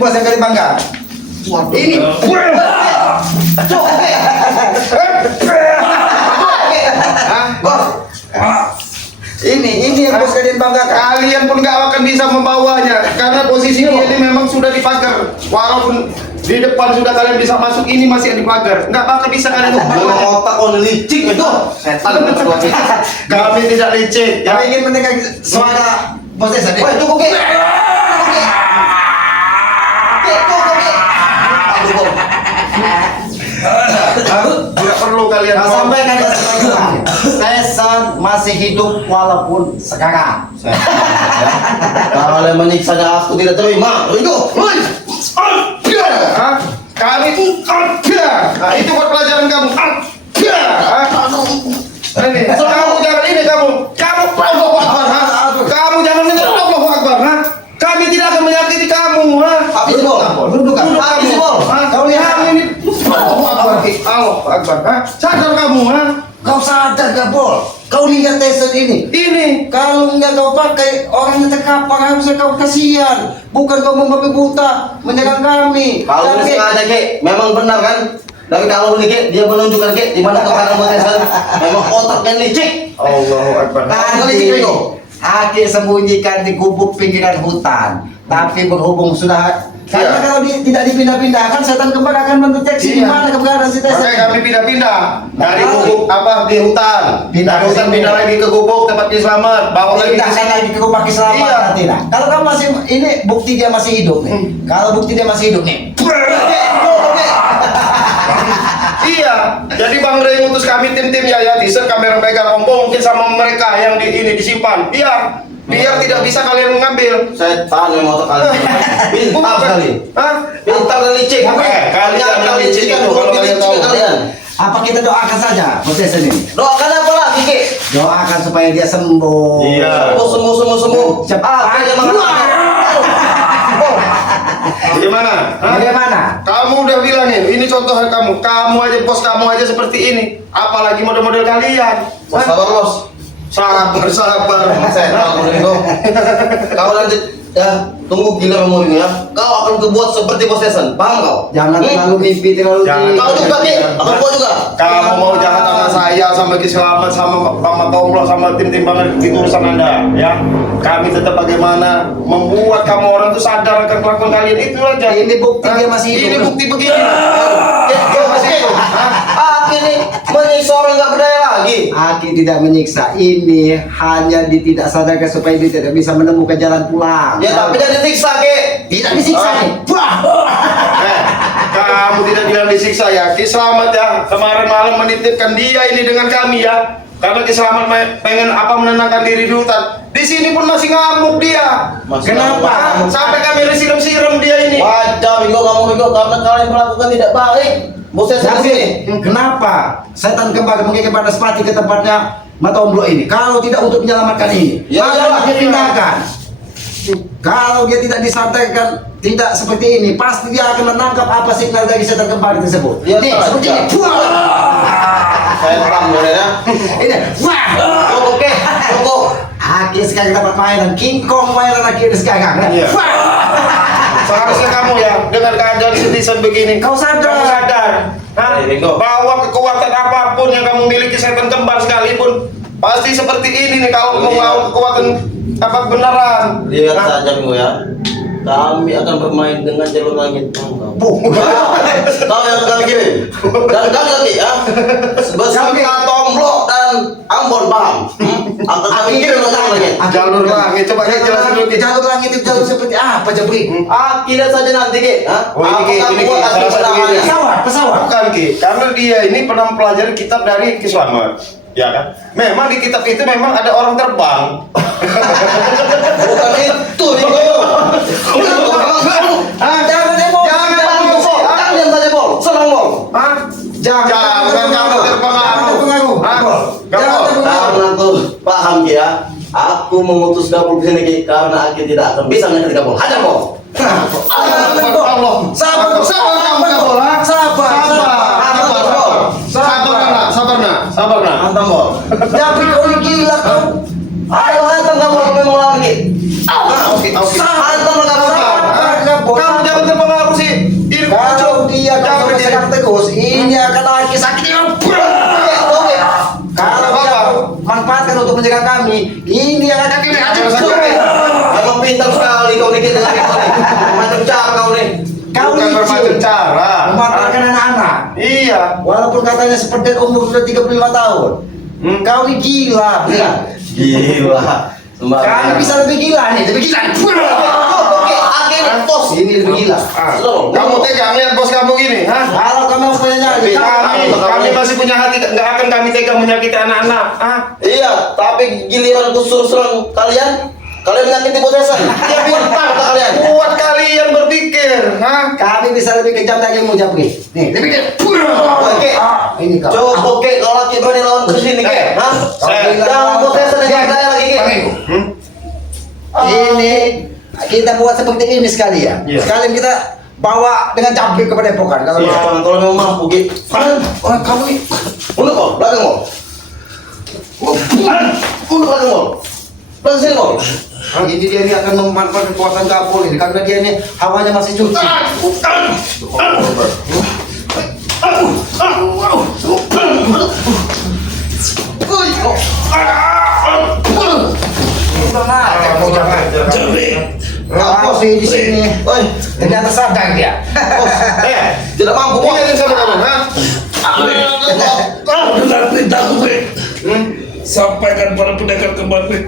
bos yang kalian bangga. Ini. Bos. Ini yang bos kalian bangga. Kalian pun gak akan bisa membawanya karena posisi ini memang sudah dipagar. Walaupun di depan sudah kalian bisa masuk, ini masih di pagar. Nggak bakal bisa kalian Memang otak on licik itu. Setan. Kami tidak licik. Kami ingin mendengar suara bos desa. Woi, tunggu Ki. Tidak perlu kalian Sampai kalian sekarang. Sesan masih hidup walaupun sekarang. Kalau menyiksanya aku tidak terima. Itu. Hah? Kami itu ada. Nah, itu buat pelajaran kamu. Ada. Ini, kamu jangan ini kamu. Allahu Akbar. Ha? Kamu jangan minta Allahu Akbar. Ha? Kami tidak akan menyakiti kamu. Ha? Habis bol. Duduk habis bol. Kau lihat ini. Allahu Akbar. Allahu Akbar. Ha? Sadar kamu, ha? Kau sadar gak bol? Kau lihat Tyson ini. Ini. Kalau nggak kau pakai, orangnya terkapar, harusnya kau kasihan. Bukan kau membabi buta menyerang kami. Kalau Tapi- sengaja Ki, memang benar kan? Dari kalau ini Ki, dia menunjukkan Ki di mana kekuatan bos Tyson. Memang otaknya licik. Allahu Akbar. Tadi Aki sembunyikan di gubuk pinggiran hutan. Tapi berhubung sudah karena kalau tidak dipindah-pindahkan, setan kembar akan mendeteksi di mana keberadaan si Tyson. Makanya kami pindah-pindah dari gubuk di hutan. Dari hutan pindah lagi ke gubuk tempat dia selamat. Bawa lagi ke Pindahkan sini. lagi ke gubuk selamat Iya. nanti nah. Kalau kamu masih ini bukti dia masih hidup nih. Kalau bukti dia masih hidup nih. Iya, jadi Bang Rey ngutus kami tim-tim ya teaser kamera pegang ombong mungkin sama mereka yang di ini disimpan. Biar tidak bisa kalian mengambil. Setan memang otak kalian. Pintar sekali. Hah? Pintar dan licik. Kalian yang licik itu kalau kalau kalian tahu. kalian. Apa kita doakan saja proses ini? Doakan apa lagi Ki? Doakan supaya dia sembuh. Iya. Sembuh. Cepat. Akhirnya Gimana? Hah? Bagaimana? Kamu udah bilangin, ini contoh kamu. Kamu aja bos kamu aja seperti ini. Apalagi model-model kalian. Bos, sabar bos. Sabar. Setan itu. Kau nanti ya tunggu gila kamu ini ya. Kau akan kebuat seperti bos Tyson. Paham kau? Jangan terlalu mimpi terlalu Jangan. tinggi. Kau juga Ki. Akan buat juga. Kamu mau jahat sama saya, sama Ki Selamat, sama Tomlo, sama tim-tim banget itu urusan Anda, ya. Kami tetap bagaimana membuat kamu orang itu sadar akan kelakuan kalian itu aja. Ini bukti dia masih hidup. Ini bukti begini. Dia masih hidup. Hah? Ini menyiksa orang nggak berdaya lagi. Aki tidak menyiksa. Ini hanya tidak sadarkan supaya dia tidak bisa menemukan jalan pulang. Ya tapi dia disiksa Ki. Tidak disiksa nih. Kamu tidak bilang disiksa ya. Ki Selamat ya. Kemarin malam menitipkan dia ini dengan kami ya. Karena Ki Selamat pengen menenangkan diri di hutan. Di sini pun masih ngamuk dia. Kenapa? Sampai kami siram-siram dia ini. Wajar Minggu kamu Minggu karena kalian melakukan tidak baik. Bos Tyson di sini. Kenapa setan kembali mengirim pada sepati ke tempatnya Matomblo ini? Kalau tidak untuk menyelamatkan ini, Ya, harus ya, dia pindahkan. Kalau dia tidak disampaikan tidak seperti ini, pasti dia akan menangkap apa signal dari setan kembali tersebut. Ya, Nih, saja. seperti ini. Setan ya. Ini, wah. Oke, cukup. Aki sekarang dapat mainan King Kong mainan Aki sekarang. Iya. Wah. Seharusnya kamu ya dengan keadaan citizen begini Kau sadar. kamu sadar. Hah? Bingo. Bahwa kekuatan apapun yang kamu miliki setan kembar sekalipun pasti seperti ini nih kalau mau mau kekuatan apa beneran. Lihat Hah? saja Minggu ya. Kami akan bermain dengan jalur langit. Tahu yang kami kirim? Dan kami lagi ya. Beserta Tomblok dan Ambon paham. Akan kami kirim ke jalur langit. Jalur langit coba saya jelasin dulu Ki. Jalur langit itu jalur seperti apa Jabri? Lihat saja nanti Ki. Oh, ini, Ki, ini, Ki. Buat Salah satu ini. Pesawat. Bukan Ki, karena dia ini pernah mempelajari kitab dari Ki Selamat. Ya kan? Memang di kitab itu memang ada orang terbang. Bukan itu Minggu. Jangan demo. Kalian saja Bol. Senang Bol. Hah? Jangan kamu terpengaruh. Hah? Jangan Kamu Karena tuh paham Ki ya. Aku memutus gabung di sini Ki karena aku tidak akan bisa menjadi gabung. Hajar Bol. Allah. Sabar kamu Bol. Sabar nak. Hantam Bol. Jabri kau ini gila kau. Ayo hantam kamu memang lagi. Oke. Hantam kamu. Kamu jangan terus, ini akan lagi sakit. Oke. Kalau kita manfaatkan untuk menjaga kami, ini yang akan kita Emang pintar sekali kau nih dengan itu nih. Macam cara kau nih. Kau Bukan bermacam cara. memanfaatkan anak-anak. Iya. Walaupun katanya seperti umur sudah 35 tahun. Kau ini gila, benar? Gila. Kami bisa lebih gila nih, lebih gila. Oke, akhirnya bos. Ini lebih gila. Kamu tega lihat bos kamu gini, hah? Kalau kamu punya nyali, Kami masih punya hati, nggak akan kami tega menyakiti anak-anak, ah? Iya, tapi giliran aku suruh serang kalian menyakiti potensan. Dia pintar kata kalian. Buat kalian berpikir, hah? kami bisa lebih kejam lagi mau jawab nih. Nih, lebih kejam. Oke. Ini kau. Coba oke kalau laki berani lawan ke sini ke, hah? Jangan potensan yang saya lagi ke. Ini kita buat seperti ini sekali ya. Iya. Sekalian kita bawa dengan cabai ke Padepokan. Kalau Iya, kalau memang mampu gitu. oh, kamu nih. Mundur kau, belakang kau. Mundur belakang kau. Belakang sini kau. Ini dia nih akan memanfaatkan kekuatan kapul ini karena dia ini hawanya masih suci. Jangan di sini. Oi, Ternyata sadar dia. tidak mampu kok. Ini sama kamu, hah? Dengar perintahku, Brek. Sampaikan pada pedagang kembar, Brek.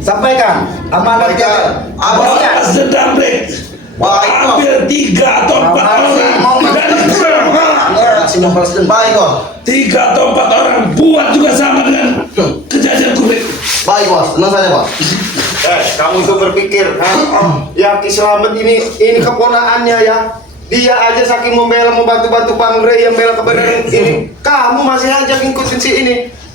Sampaikan amanat dia. Balas dendam, Brek. Baik, Bos. Ambil 3 atau 4 orang dari Masih membalas dendam. Baik, Bos. 3 atau 4 orang buat juga sama dengan kejadianku, Brek. Baik, Bos. Tenang saja, Bos. Kamu itu berpikir, hah? Ya Ki Slamet ini keponaannya ya. Dia aja saking membela membantu-bantu Pangre yang bela kebenaran ini. Kamu masih aja ngikutin si ini.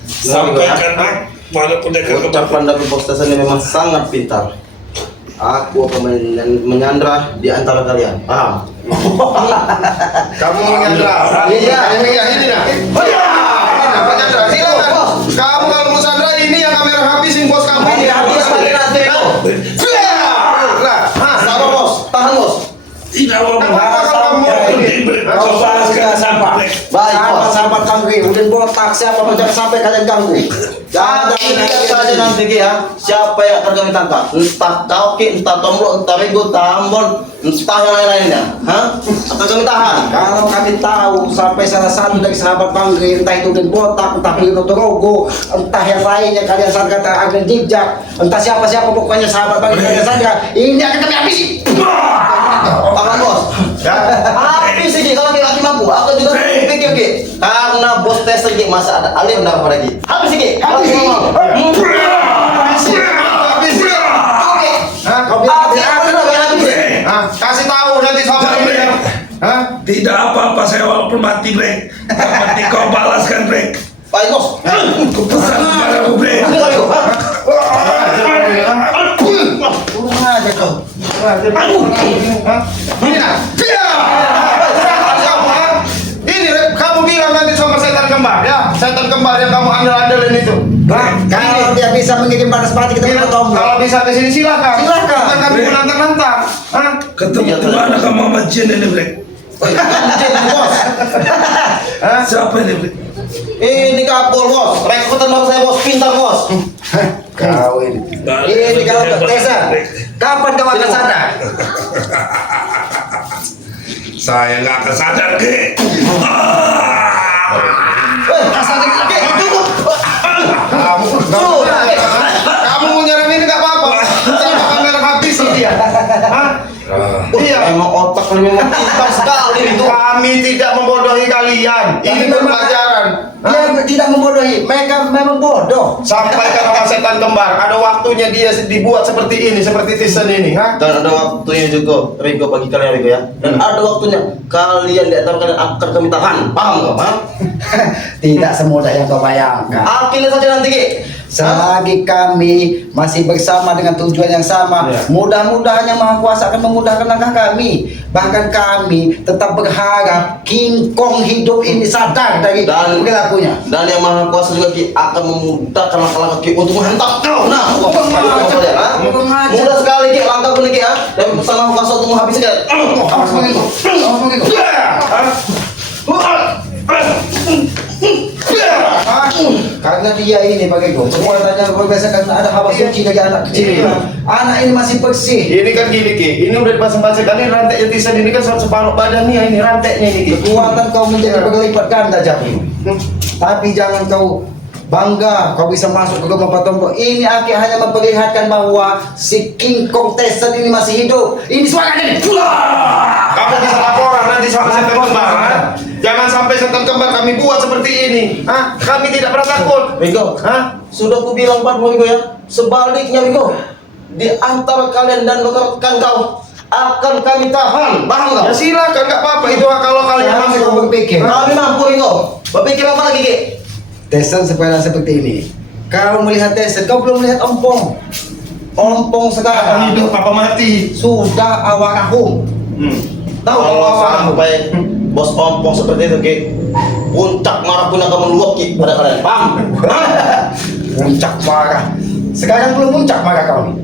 Sampaikan pada pedagang kembar. Ucapan dari Bos Tesan ini memang sangat pintar. Aku akan menyandra di antara kalian. Paham? Kamu menyandra. Iya. Ini nah. Menyandra. Silakan. Kamu kalau mau sandra ini yang kamera habisin bos kamu. Ini habis lagi nanti kau. Sabar, Bos. Tahan, Bos. Tidak mau kamu? Kau balaskan sampah, Brek. Baik, Bos. Sahabat kami, udah botak siapa mau jangan sampai kalian ganggu. Jangan lihat saja nanti Ki, ya. Siapa yang akan kami tangkap? Entah kau Ki, entah Tomlo, entah Rego, entah Ambon, entah yang lain-lainnya. Hah? Akan kami tahan. Kalau kami tahu sampai salah satu dari sahabat Panggri, entah itu dan botak, entah Bino Torogo, entah yang lainnya kalian sangka agen jejak, entah siapa-siapa pokoknya sahabat Panggri kalian sangka, ini akan kami habisi. Paham, Bos? Habis Ki, kalau Ki mampu, aku juga pikir Ki. Karena Bos Tesan Ki masih ada alih benar pada Ki. Habis Ki. Habis Ki. Oke. Kau bilang habis. Kasih tahu nanti sama ini. Hah? Tidak apa-apa saya walaupun mati, Brek. Yang penting kau balaskan, Brek. Baik, Bos. Ku pesan kepadamu, Brek. Ini kali, Bos. Kurang aja kau. Ini nah. Ini kamu bilang nanti sama setan kembar ya. Setan kembar yang kamu andal-andalin itu. Kalau dia bisa mengirim panas mati kita Iya, mau tombol. kalau bisa ke sini silakan. Silakan. Bukan kami menantang-nantang. Hah? Ketemu di mana kamu sama Jin ini, Brek? Bos. Siapa ini, Brek? Ini kapol, Bos. Rekrutan baru saya, Bos. Pintar, Bos. Kau ini. Ini kalau Tesa, kapan kau akan sadar? Saya nggak akan sadar, Ki. Kamu mau nyerang ini nggak apa-apa. Jangan kamera habis dia. Hah? Iya. Emang otak lu memang pintar sekali itu. Kami tidak membodohi kalian. Ini pelajaran. Dia tidak membodohi, mereka memang bodoh. Sampaikan sama setan kembar. Ada waktunya dia dibuat seperti ini, seperti Tison ini. Hah? Dan ada waktunya juga Rigo bagi kalian Rigo ya. Dan ada waktunya kalian di antara kalian akan kami tahan. Paham kau? Hah? Tidak semudah yang kau bayangkan. Akhirnya saja nanti Ki. Selagi kami masih bersama dengan tujuan yang sama, Ya. mudah-mudahan Yang Maha Kuasa akan memudahkan langkah kami. Bahkan kami tetap berharap King Kong hidup ini sadar dari perilakunya. Dan yang Maha Kuasa juga Ki akan memudahkan langkah-langkah Ki untuk menghantam kau. Nah, mudah sekali Ki langkah ini Ki ya. Dan bersama Maha Kuasa untuk menghabisi kalian. Awas begitu. Awas begitu. Hah? Karena dia ini pakai gue, perbuatannya luar biasa karena ada hawa suci dari anak kecil. Anak ini masih bersih. Ini kan gini Ki, ini udah dipasang-pasang kali rantai Tisan ini kan separuh badannya ini rantainya ini Ki. Kekuatan kau menjadi berlipat ganda Japi. Tapi jangan kau bangga kau bisa masuk ke rumah Pak Tombo. Ini Aki hanya memperlihatkan bahwa si King Kong Tyson ini masih hidup. Ini suaranya nih. Kamu bisa laporan nanti sama setan kembar, ha? Jangan sampai setan kembar kami buat seperti ini. Hah? Kami tidak pernah takut. Ringo, Hah? sudah ku bilang Pak Ringo ya. Sebaliknya Ringo, di antara kalian dan rekan kau akan kami tahan. Paham kau? Ya silakan, nggak apa-apa itu kalau kalian Jangan masih kau berpikir. Kami mampu Ringo. Berpikir apa lagi Ki? Tyson sepeda seperti ini. Kau melihat Tyson, kau belum melihat Ompong. Ompong apa sekarang hidup apa mati. sudah awarahum. Tahu kalau sampai bos ompong seperti itu Ki, puncak marah pun akan meluap Ki pada kalian. Paham? Puncak marah. Sekarang belum puncak marah kau nih.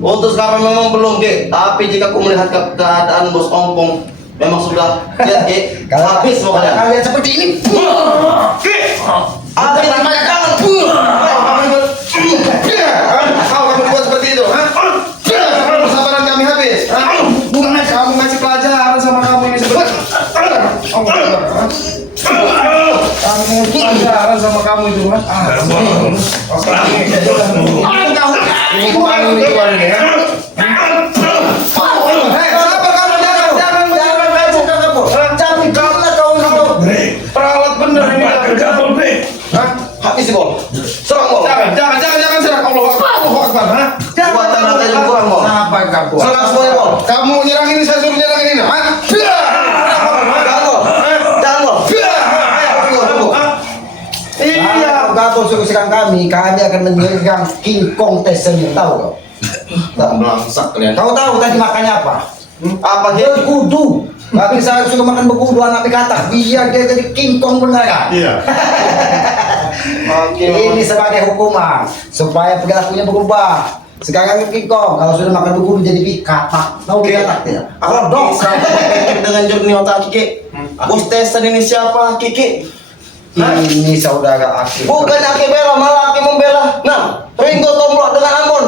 Untuk sekarang memang belum Ki, tapi jika aku melihat keadaan bos ompong memang sudah lihat Ki, habis mau kalau kalian. kalian seperti ini. Ki, Habis namanya kangen. kau kamu buat seperti itu, ha? Persabaran kami habis. Ha? Bukan kamu ngasih pelajaran sama kamu ini sebenarnya. Kamu pelajaran sama kamu itu, ha? Ini bukan ini keluar ini, ha? Hei, sabar kamu jangan Tapi kau lah kau Break. peralat bener ini. Cepat ke kapal, break. Hah? Habis si bol. Serang bol. Jangan serang Allah Akbar, ha? Buatan rantai yang kurang bol. Sabar kau. Serang semuanya bol. Kamu nyerang ini, saya suruh nyerang ini, ha? Jangan bol. Jangan bol. Iya. Kalau kau suruh serang kami akan menyerang King Kong Tyson ini, tahu kau? Melangsak kalian. Kau tahu tadi makannya apa? Apa Ki? Berkudu. Tapi saya suruh makan berkudu anak kata biar dia jadi King Kong beneran. Iya. Ini sebagai hukuman supaya perilakunya berubah. Sekarang King Kong kalau sudah makan berkudu jadi katak. Tahu katak tidak? Aku bisa dengan jernih otak Kiki. Bos Tyson ini siapa Kiki? Ini saudara Aki. Bukan Aki bela, malah Aki membela. Nah, Ringo Tomblok dengan Ambon.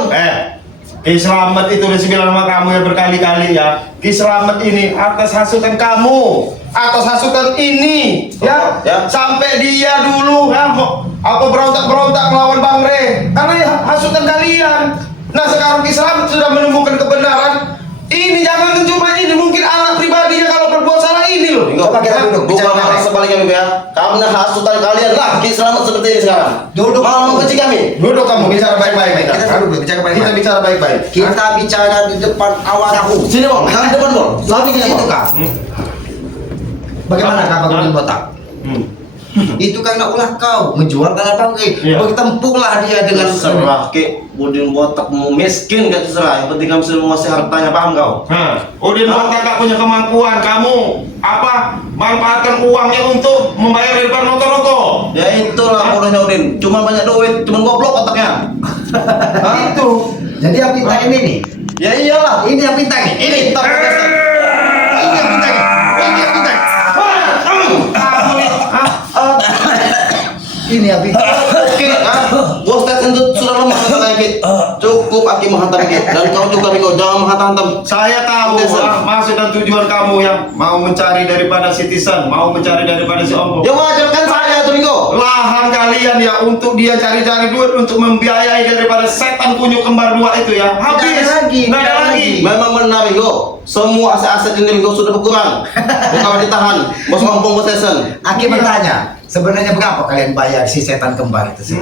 Ki Slamet itu udah bilang sama kamu ya berkali-kali ya. Ki Slamet ini atas hasutan kamu, atas hasutan ini, ya. Ya. Sampai dia dulu ya, apa berontak-berontak melawan Bang Re, karena ya hasutan kalian. Nah sekarang Ki Slamet sudah menemukan kebenaran. Ini jangan cuma ini, mungkin anak pribadinya kalau berbuat salah ini loh. Ringo, Coba kita duduk, bukan bicara malah baik. sebaliknya Bibi ya. Karena hasutan kalian lah Ki Selamat seperti ini sekarang. Duduk. Malah membenci kami. Duduk kamu bicara baik-baik. Kita duduk, bicara baik-baik. Kita bicara baik-baik. Kita bicara di depan awarahu. Sini bol, jangan depan bol. Tapi di situ kak. Bagaimana kabar dengan botak? Itu karena ulah kau menjual tanah pangkri. Iya. Bertempurlah dia dengan Serah Ki, Udin botak mau miskin gak terserah. Yang penting kami sudah menguasai hartanya, paham kau? Udin botak gak punya kemampuan, kamu apa manfaatkan uangnya untuk membayar di depan motor rokok. Ya itulah bodohnya Udin. Cuma banyak duit, cuma goblok otaknya. Itu. Jadi yang pintar ini nih. Ya iyalah. Ini yang pintar nih. Ini tak Tyson. Ini yang pintar nih. Ini yang pintar. Kamu nih, Ini yang pintar. Oke, bos Tyson itu sudah lemah katanya Ki. Cukup Aki menghantam Ki. Dan kau juga Ringo, jangan menghantam. saya tahu Tyson. maksud dan tujuan kamu yang mau mencari daripada si Tisan, mau mencari daripada si Ompong. Ya wajar kan saya tuh Ringo. Lahan kalian ya untuk dia cari-cari duit untuk membiayai daripada setan kunyuk kembar dua itu ya. Habis. Tidak ada lagi, Nggak ada tidak lagi. lagi. Memang benar Ringo. Semua aset-aset ini Ringo sudah berkurang. Bukan ditahan. Bos Ompong, bos Tyson. Aki bertanya, sebenarnya berapa kalian bayar si setan kembar itu sih?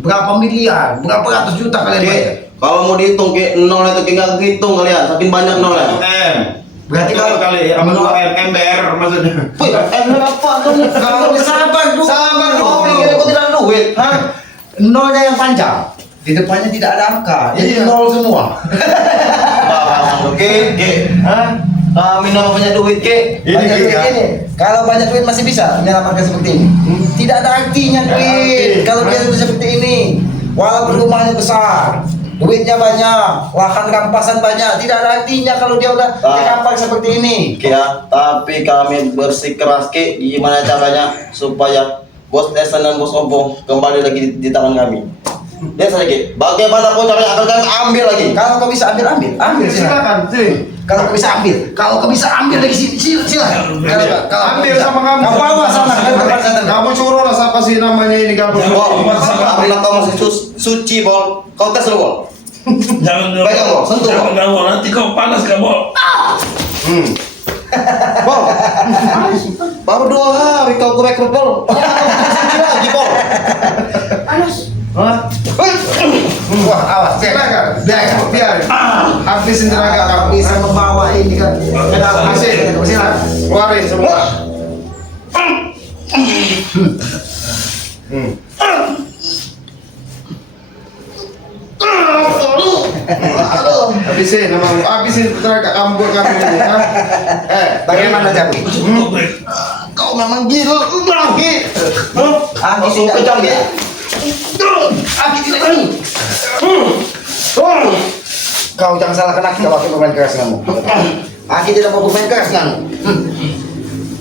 Berapa miliar? Berapa ratus juta kalian bayar? Ki, kalau mau dihitung Ki, nol itu Ki nggak hitung kalian. Saking banyak nolnya. M. Berarti kalau kali sama 2 M MBR maksudnya. Wih, apa kamu? Kalau sabar dulu. Sabar kau pikir aku tidak ada duit. Hah? Nolnya yang panjang. Di depannya tidak ada angka. Jadi Iya. nol semua. Ki. Hah? Kami nama punya duit Ki. Ini, Banyak duit ya. ini. Kalau banyak duit masih bisa menyelamatkan seperti ini. Tidak ada artinya Tidak ada duit. arti. Kalau dia itu seperti ini, walaupun rumahnya besar, duitnya banyak, lahan rampasan banyak, tidak ada artinya kalau dia udah dirampas seperti ini. Ki ya, tapi kami bersikeras Ki, gimana caranya supaya Bos Esan dan Bos Obong kembali lagi di tangan kami. Lihat saja Ki, bagaimanapun caranya akan kami ambil lagi. Kalau kau bisa ambil, ambil Silakan, sini. Kalau kau bisa ambil lagi silakan. Kalau Ambil sama kamu. Kau bawa sana ke tempat setan. Kamu suruh lah siapa sih namanya ini kamu. Bol, apabila kau masih suci Bol, kau tes dulu Bol. Jangan Pegang, Bol, sentuh, Jangan Bol, nanti kau panas kan Bol. Bol, baru 2 hari kau rekrut Bol. Suci lagi Bol. Hah? Wah, awas. Silakan. Biar. Habisin tenaga kamu. Bisa membawa ini kan. Habisin. Silakan. Keluarin semua. Habisin tenaga kamu buat kami ini. Bagaimana Jaki? Cukup Brek. Kau memang gila lagi. Aku Langsung kejam Ki. Kau jangan salahkan Aki kalau aku bermain keras kamu. Aki tidak mau bermain keras kamu.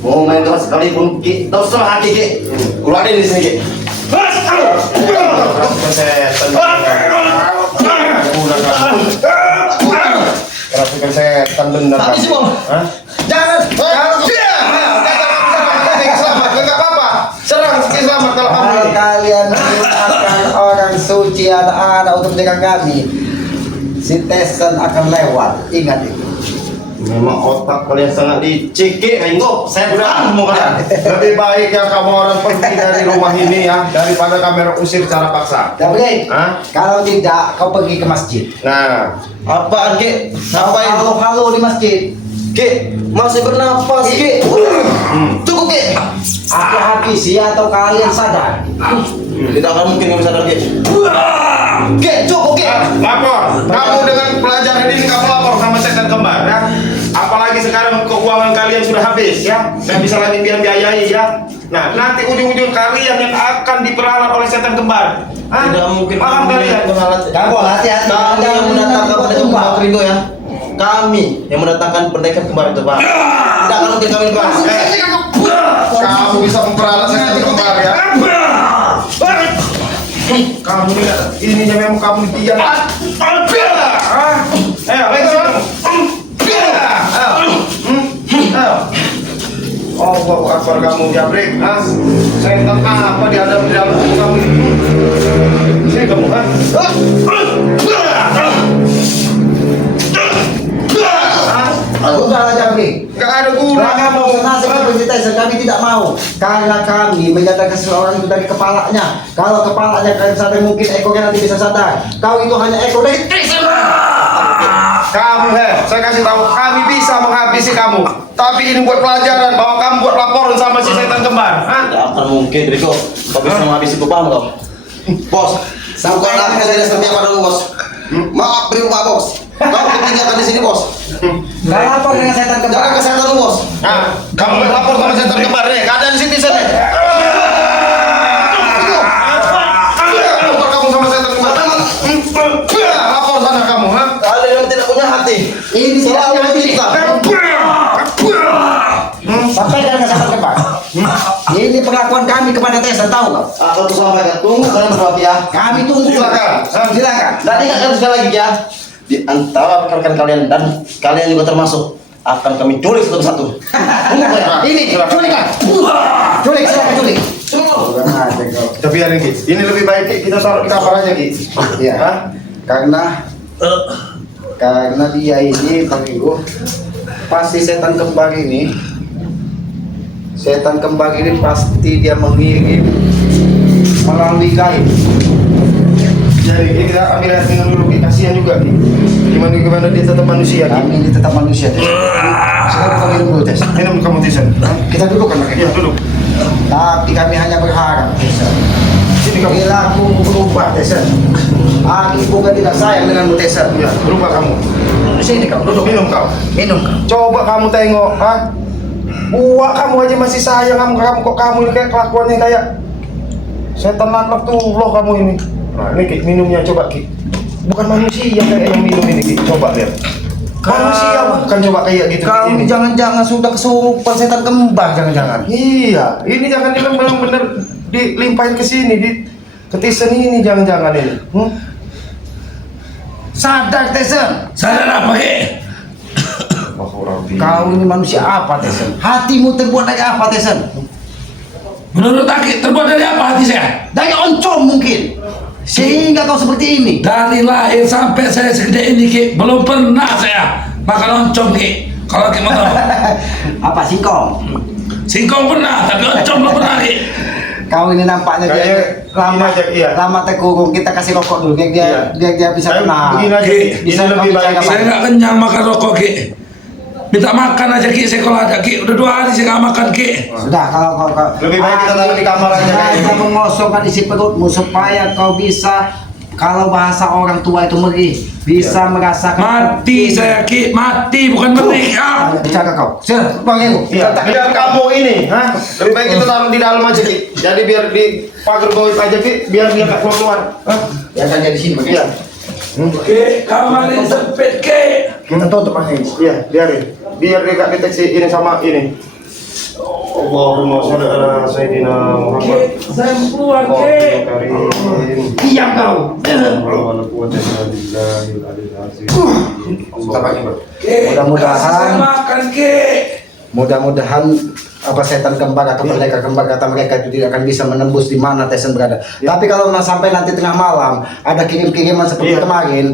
Mau main keras sekalipun Ki, terus terang Ki Ki. Keluarin di sini Ki. Perhatikan setan bener. Tapi sih Bol. Jangan. Selamat, enggak apa-apa. Serang selamat kalau kamu Kalau ini. kalian menggunakan orang suci anak-anak untuk menjaga kami, si Tesan akan lewat. Ingat itu. Memang otak kalian sangat licik Ki. Ringo, saya berang mau kalian. Lebih baik ya kamu orang pergi dari rumah ini ya daripada kami usir secara paksa. Tapi Hah? kalau tidak, kau pergi ke masjid. Nah, Apaan Ki? Ngapain? Halo di masjid. Ki, masih bernapas Ki. Cukup Ki. Aku habisi atau kalian sadar? Tidak akan mungkin kami sadar Ki. Ki, cukup Ki. lapor. Kamu dengan pelajaran ini kamu lapor sama setan kembar ya. Apalagi sekarang keuangan kalian sudah habis ya. Nggak bisa lagi biayai ya. Nah, nanti ujung-ujung kalian yang akan diperalat oleh setan kembar. Hah? Tidak mungkin Paham kalian? Kamu hati-hati. Kami yang mendatangkan pendekar kembar Ringo ya. Kami yang mendatangkan pendekar kembar itu Pak. Tidak akan mungkin kami bahas. Kamu bisa memperalat setan kembar ya. Kamu ini memang kamu diam. Ayo, lagi Allahu Akbar kamu jabrik. Setan apa di dalam tubuh kamu ini? Sini kamu Sudah Jabri. Gak ada guna Jangan mau kamu. senasib bercerita, kami tidak mau. Karena kami menyatakan seseorang itu dari kepalanya. Kalau kepalanya kalian sadar, mungkin ekornya nanti bisa sadar. Kau itu hanya ekor dari Kamu saya kasih tahu kami bisa menghabisi kamu. Tapi ini buat pelajaran bahwa kamu buat laporan sama si setan kembar. Tidak akan mungkin Ringo. Kau bisa menghabisi paham kau. Bos, bukan aku yang tidak setia padamu Bos. Maaf berubah Bos. Kau tinggalkan di sini Bos. Kenapa dengan setan Jangan kembar? kesehatan lu Bos. Kamu buat lapor sama setan kembar nih. Keadaan sini sana. Lapor kamu sama setan kembar. Lapor sana kamu, Kalian tidak punya hati. Ini tidak Selalu ada kita. Sampaikan ke setan kembar. Ini perlakuan kami kepada Tesan, tahu kau? Akan ku sampaikan. Tunggu kalian berdua ya. Kami tunggu. Silakan. Silakan. Dan ingatkan sekali lagi ya. Di antara rekan-rekan kalian dan kalian juga termasuk akan kami culik satu-satu. Ini culik kan? Culik, silakan culik. Kita biarin Ki. Ini lebih baik Ki. Kita taruh di kamar aja Ki. Iya. Hah? Karena dia ini Bang Igo, pasti setan kembar ini pasti dia mengirim melalui gaib. Jadi kita ambil air minum dulu Ki. Kasihan juga Ki. Gimana dia tetap manusia Ki. Kami ini tetap manusia. Sekarang kau minum dulu Tes. Minum kamu Tisan. Kita duduk kan Iya duduk. Tapi kami hanya berharap Tesan. Sini kamu. Perilaku berubah Tesan. Aku bukan tidak sayang denganmu Tesan. Ya, berubah kamu. Sini kau duduk. Minum kau. Minum kau. Coba kamu tengok, Buah kamu aja masih sayang kamu kok kamu ini kayak kelakuannya kayak setan laknat tuh loh kamu ini. Nah ini Ki, minumnya coba Ki. Bukan manusia kayak yang minum ini Ki, coba lihat. Manusia bukan coba kayak gitu. Kau ini. jangan-jangan sudah kesurupan setan kembar, jangan-jangan. Iya, ini jangan dibilang bener dilimpahin ke sini, ke Tyson ini jangan-jangan ini. Sadar Tyson. Sadar apa ke? Kau ini manusia apa Tyson? Hatimu terbuat dari apa Tyson? Menurut Aki terbuat dari apa hati saya? Dari oncom mungkin. Sehingga kau seperti ini. Dari lahir sampai saya segede ini Ki, belum pernah saya makan oncom Ki. Kalau Ki mau tahu, Apa singkong? singkong pernah, tapi oncom belum pernah Ki. Kau ini nampaknya dia Kayak lama, gini aja, iya. lama terkurung. Kita kasih rokok dulu, dia bisa Saya tenang. begini aja, Ki, bisa ini lebih menjaga baik. Saya nggak kenyang makan rokok Ki. Minta makan aja Ki, saya kalau ada Ki. Udah 2 hari saya nggak makan Ki. Sudah, kalau Lebih baik kita taruh di kamar aja, kayak Kita gini. mengosongkan isi perutmu supaya kau bisa, kalau bahasa orang tua itu merih, bisa merasakan. Mati saya Ki, mati bukan mati. Ah. Bicara kau. Sir, Bang Ego. Iya, biar kamu ini, lebih baik kita taruh di dalam aja Ki. Jadi biar di pagar goib aja Ki, biar dia nggak keluar. Ya kan di sini, Bang. Iya, Ki, kamar ini sempit Ki. Kita tutup Bang Ego. iya, biar dia nggak deteksi ini sama ini. Allahumma sholli ala sayyidina Muhammad. Ki, saya mau keluar Ki. Diam kau. Ki, Mudah-mudahan- kasih saya makan Ki. Mudah-mudahan apa setan kembar atau pendekar kembar kata mereka itu tidak akan bisa menembus di mana Tyson berada. Tapi kalau sampai nanti tengah malam ada kirim-kiriman seperti Iya. kemarin,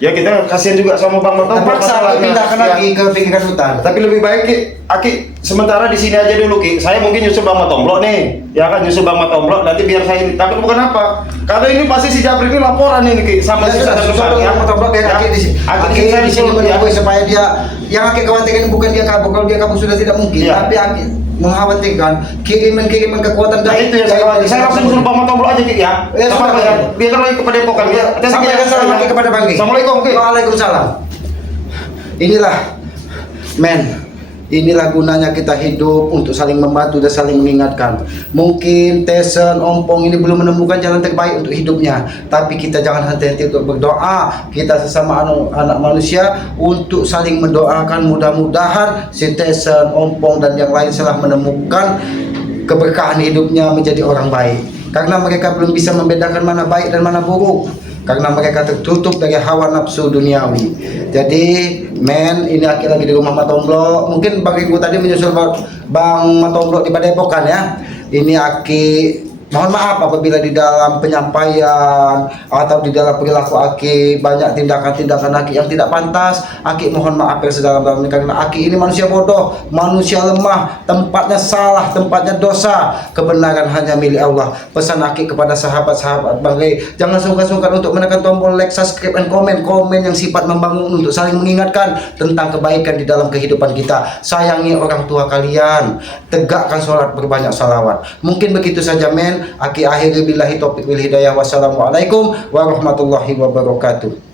Ya kita kasihan juga sama Bang Marto. terpaksa dipindahkan lagi ke pinggiran hutan. Tapi lebih baik Ki, Aki sementara di sini aja dulu Ki. Saya mungkin nyusul Bang Matomblok nih. Ya kan nyusul Bang Matomblok nanti biar saya takut bukan apa. Karena ini pasti si Jabri ini laporan ini Ki sama si Sadar Nusantara. Yang motor biar Aki di sini. Aki di sini menunggu supaya dia, yang Aki khawatirkan bukan dia kabur. Kalau dia kabur sudah tidak mungkin. Iya. Tapi Aki mengkhawatirkan kiriman kekuatan Nah itu ya saya langsung nyusul Bang Matomblok aja Ki ya. Ya, Sama sudah. ya. Biar lagi kepada Depokan ya. Sampaikan salam lagi kepada Bang Ki. Assalamualaikum Ki. Waalaikumsalam. Inilah, men, inilah gunanya kita hidup untuk saling membantu dan saling mengingatkan. Mungkin Tyson, Ompong ini belum menemukan jalan terbaik untuk hidupnya, tapi kita jangan henti-henti untuk berdoa. Kita sesama anak manusia untuk saling mendoakan. Mudah-mudahan si Tyson, Ompong dan yang lain telah menemukan keberkahan hidupnya menjadi orang baik. Karena mereka belum bisa membedakan mana baik dan mana buruk. Karena mereka tertutup dari hawa nafsu duniawi. Jadi, men, ini Aki lagi di rumah Matomblok. Mungkin bagiku tadi menyusul Bang Matomblok di Padepokan ya. Ini Aki mohon maaf apabila di dalam penyampaian atau di dalam perilaku Aki banyak tindakan-tindakan Aki yang tidak pantas. Aki mohon maaf yang sedalam-dalamnya karena Aki ini manusia bodoh, manusia lemah, tempatnya salah, tempatnya dosa. Kebenaran hanya milik Allah. Pesan Aki kepada sahabat-sahabat Bang Rey, jangan sungkan-sungkan untuk menekan tombol like, subscribe, dan komen yang sifat membangun untuk saling mengingatkan tentang kebaikan di dalam kehidupan kita. Sayangi orang tua kalian, tegakkan sholat, berbanyak salawat. Mungkin begitu saja men. Aki akhiri billahi taufiq wal hidayah. Wassalamualaikum warahmatullahi wabarakatuh.